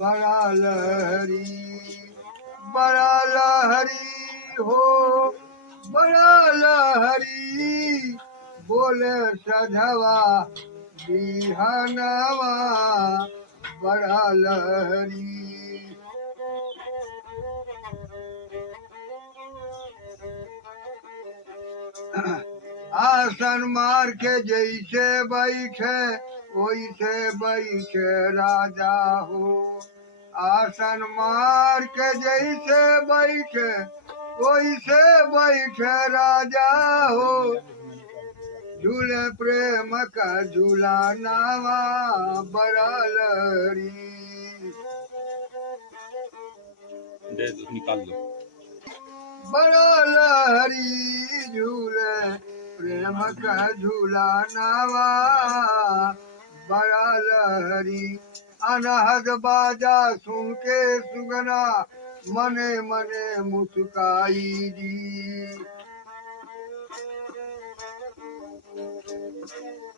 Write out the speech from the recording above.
बड़ा लहरी हो बड़ा लहरी बोले सधवा बिहनवा बड़ा लहरी। आसन मार के जैसे बैठे वैसे बैठे राजा हो। आसन मार के जैसे बैठे वैसे बैठे राजा हो। झूले प्रेम का झूला नावा बड़ा लहरी। निकाल दो। बड़ा लहरी झूले प्रेम का झूला नावा बड़ा लहरी। अनहद बाजा सुन के सुगना मने मने मुस्काई दी।